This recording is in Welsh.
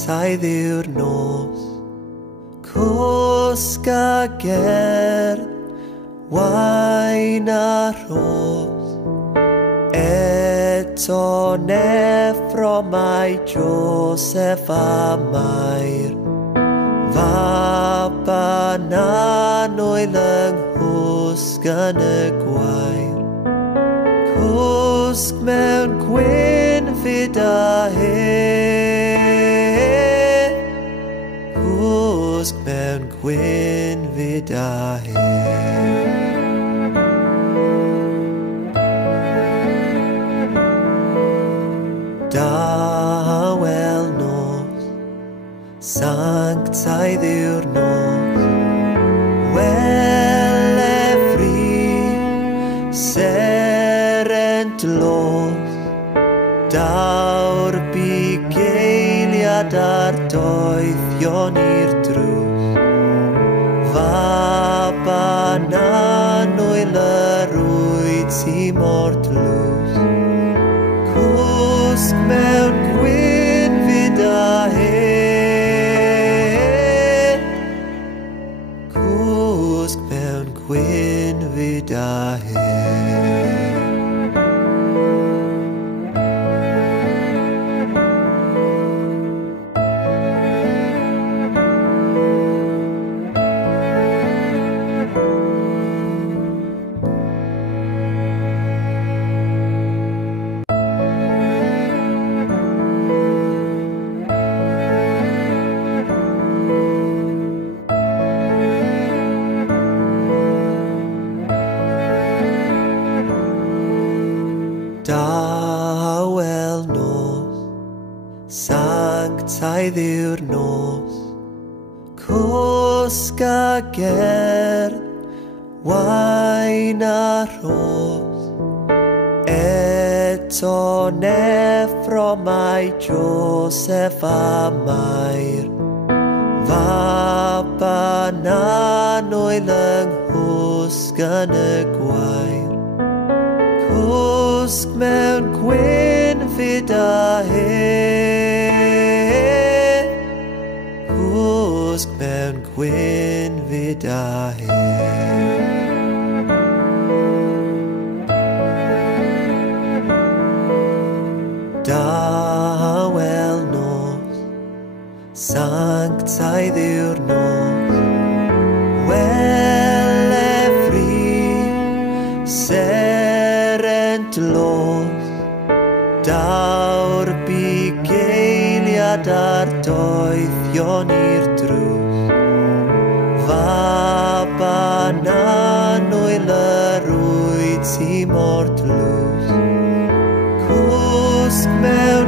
sanctaidd yw'r nos, cwsg a gerdd, wain a rhos. Eto neffro mae Joseph a Mair, Fab Nanwyl yng nghwsg yn y gwair. Cwsg mewn gwynfyd a hen, cwsg mewn gwynfyd a hen. Dawel nos, sanctaidd yw'r nos, welefri, serent los, dawr bugeiliad ar doethion i'r drws. Fab a Nanwyl yr wyd sy mor tlws, cwsg mewn gwynfyd a hen, cwsg mewn gwynfyd a hen. Dawel nos, sanctaidd yw'r nos, cwsg a gerdd, wain a rhos. Eto neffro mae Joseph a Mair, Fab a Nanwyl yng nghwsg yn y gwair. Cwsg mewn gwynfyd a hen, cwsg mewn gwynfyd a hen. Dawel nos, sanctaidd yw'r nos, welefri, serent los, dawr bugeiliad ar doethion i'r drws. Fab a Nanwyl yr wyd sy mor tlws, cwsg mewn